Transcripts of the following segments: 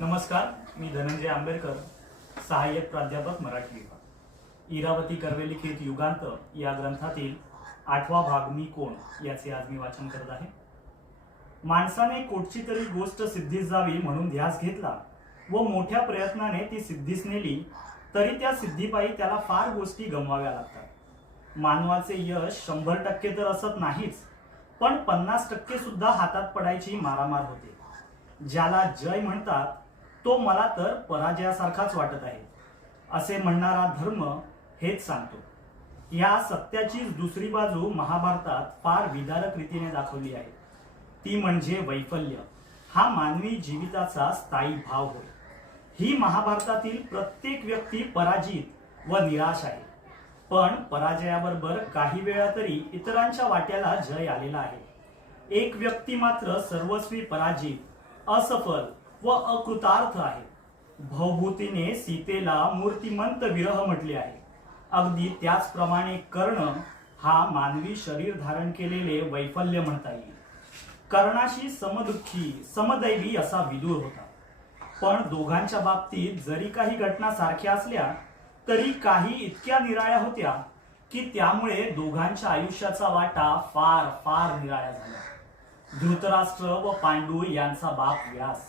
नमस्कार, मी धनंजय आंबेडकर, सहाय्यक प्राध्यापक मराठी विभाग. इरावती कर्वे लिखित युगांत या ग्रंथातील 8वा भाग मी कोण याचे आज मी वाचन करत आहे. माणसाने कोणची तरी गोष्ट सिद्धीस जावी म्हणून ध्यास घेतला व मोठ्या प्रयत्नाने ती सिद्धीस नेली तरी त्या सिद्धीपायी त्याला फार गोष्टी गमवाव्या लागतात. मानवाचे यश 100% तर असत नाहीच, पण 50% सुद्धा हातात पडायची मारामार होते. ज्याला जय म्हणतात तो मला तर पराजयासारखाच वाटत आहे असे म्हणणारा धर्म हेच सांगतो. या सत्याचीच दुसरी बाजू महाभारतात फार विदारक रीतीने दाखवली आहे. ती म्हणजे वैफल्य हा मानवी जीविताचा स्थायी भाव होय. ही महाभारतातील प्रत्येक व्यक्ती पराजित व निराश आहे, पण पराजयाबरोबर काही वेळा तरी इतरांच्या वाट्याला जय आलेला आहे. एक व्यक्ती मात्र सर्वस्वी पराजित, असफल व अकृतार्थ आहे. भवभूतीने सीतेला मूर्तिमंत विरह म्हटले आहे. अगदी त्याचप्रमाणे कर्ण हा मानवी शरीर धारण केलेले वैफल्य म्हणता येईल. कर्णाशी समदुःखी समदैवी असा विदुर होता, पण दोघांच्या बाबतीत जरी काही घटना सारख्या असल्या तरी काही इतक्या निराळ्या होत्या की त्यामुळे दोघांच्या आयुष्याचा वाटा फार फार निराळ्या झाला. धृतराष्ट्र व पांडू यांचा बाप व्यास,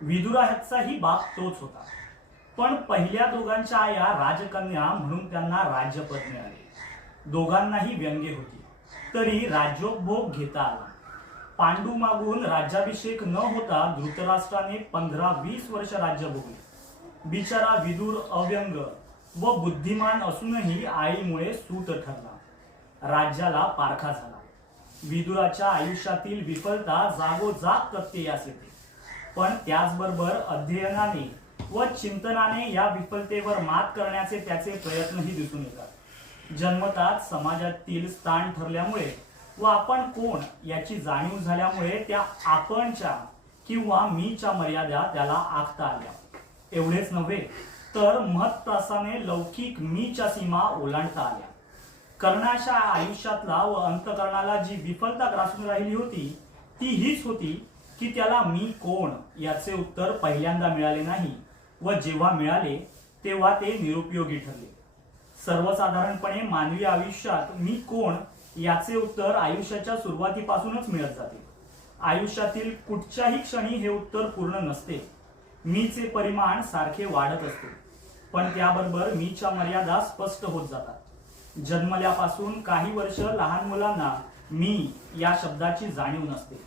विदुराचाही बाप तोच होता, पण पहिल्या दोघांच्या आया राजकन्या म्हणून त्यांना राज्यपद मिळाले. दोघांनाही व्यंगे होती तरी राज्योपभोग घेता आला. पांडू मागून राज्याभिषेक न होता धृतराष्ट्राने 15-20 वर्ष राज्य भोगले. बिचारा विदुर अव्यंग व बुद्धिमान असूनही आईमुळे सूत ठरला, राज्याला पारखा झाला. विदुराच्या आयुष्यातील विफलता जागोजाग प्रत्ययास येते, पण त्याचबरोबर अध्ययनाने व चिंतनाने या विफलतेवर मात करण्याचे त्याचे प्रयत्नही दिसून येतात. जन्मताच समाजातील स्थान ठरल्यामुळे व आपण कोण याची जाणीव झाल्यामुळे त्या आपणच्या किंवा मीच्या मर्यादा त्याला आखता आल्या. एवढेच नव्हे तर महत्त्वाने लौकिक मीच्या सीमा ओलांडता आल्या. कर्णाच्या आयुष्यातला व अंतकरणाला जी विफलता ग्रासून राहिली होती ती हीच होती की त्याला मी कोण याचे उत्तर पहिल्यांदा मिळाले नाही व जेव्हा मिळाले तेव्हा ते निरुपयोगी ठरले. सर्वसाधारणपणे मानवी आयुष्यात मी कोण याचे उत्तर आयुष्याच्या सुरुवातीपासूनच मिळत जाते. आयुष्यातील कुठच्याही क्षणी हे उत्तर पूर्ण नसते. मीचे परिमाण सारखे वाढत असते, पण त्याबरोबर मीच्या मर्यादा स्पष्ट होत जातात. जन्मल्यापासून काही वर्ष लहान मुलांना मी या शब्दाची जाणीव नसते.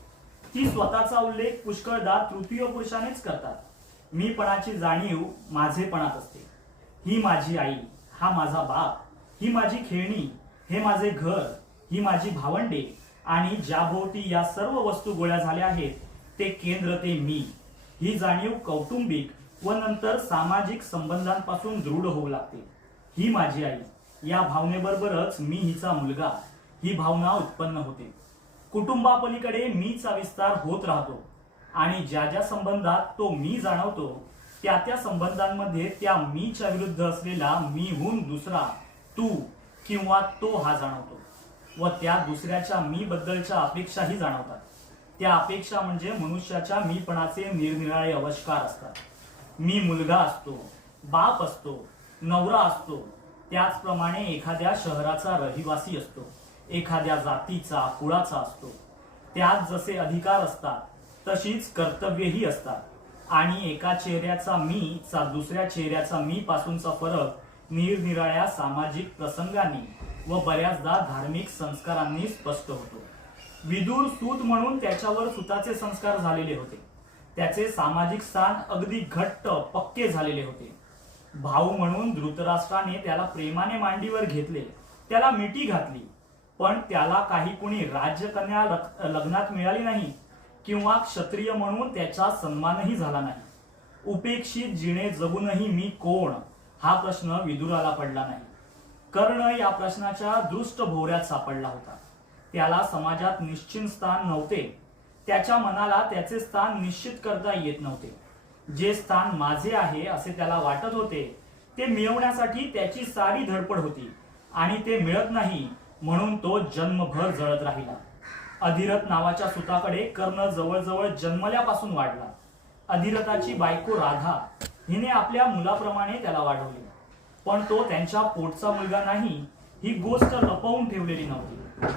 ती स्वतःचा उल्लेख पुष्कळदा तृतीय पुरुषानेच करतात. मीपणाची जाणीव माझेपणात असते. ही माझी आई, हा माझा बाप, ही माझी खेळणी, हे माझे घर, ही माझी भावंडे आणि ज्याभोवती या सर्व वस्तू गोळ्या झाल्या आहेत ते केंद्र ते मी. ही जाणीव कौटुंबिक व नंतर सामाजिक संबंधांपासून दृढ होऊ लागते. ही माझी आई या भावनेबरोबरच मी हिचा मुलगा ही भावना उत्पन्न होते. कुटुंबापलीकडे मीचा विस्तार होत राहतो आणि ज्या ज्या संबंधात तो मी जाणवतो त्या त्या संबंधांमध्ये त्या मीच्या विरुद्ध असलेला मीहून दुसरा तू किंवा तो हा जाणवतो व त्या दुसऱ्याच्या मी बद्दलच्या अपेक्षाही जाणवतात. त्या अपेक्षा म्हणजे मनुष्याच्या मीपणाचे निरनिराळे अवष्कार असतात. मी मुलगा असतो, बाप असतो, नवरा असतो, त्याचप्रमाणे एखाद्या शहराचा रहिवासी असतो, एखाद्या जातीचा कुळाचा असतो. त्यात जसे अधिकार असतात तशीच कर्तव्येही असतात आणि एका चेहऱ्याचा मी चा दुसऱ्या चेहऱ्याचा मी पासूनचा फरक निरनिराळ्या सामाजिक प्रसंगांनी व बऱ्याचदा धार्मिक संस्कारांनी स्पष्ट होतो. विदुर सूत म्हणून त्याच्यावर सुताचे संस्कार झालेले होते. त्याचे सामाजिक स्थान अगदी घट्ट पक्के झालेले होते. भाऊ म्हणून धृतराष्ट्राने त्याला प्रेमाने मांडीवर घेतले, त्याला मिठी घातली, पण त्याला काही कुणी राजकन्या लग्नात मिळाली नाही किंवा क्षत्रिय म्हणून त्याचा सन्मानही झाला नाही. उपेक्षित जिणे जगूनही मी कोण हा प्रश्न विदुराला पडला नाही. कर्ण या प्रश्नाच्या दृष्ट भोवऱ्यात सापडला होता. त्याला समाजात निश्चित स्थान नव्हते. त्याच्या मनाला त्याचे स्थान निश्चित करता येत नव्हते. जे स्थान माझे आहे असे त्याला वाटत होते ते मिळवण्यासाठी त्याची सारी धडपड होती आणि ते मिळत नाही म्हणून तो जन्मभर जळत राहिला. अधिरथ नावाच्या सुताकडे कर्ण जवळजवळ जन्मल्यापासून वाढला. अधिरथाची बायको राधा हिने आपल्या मुलाप्रमाणे त्याला वाढवले, पण तो त्यांच्या पोटचा मुलगा नाही ही गोष्ट लपवून ठेवलेली नव्हती.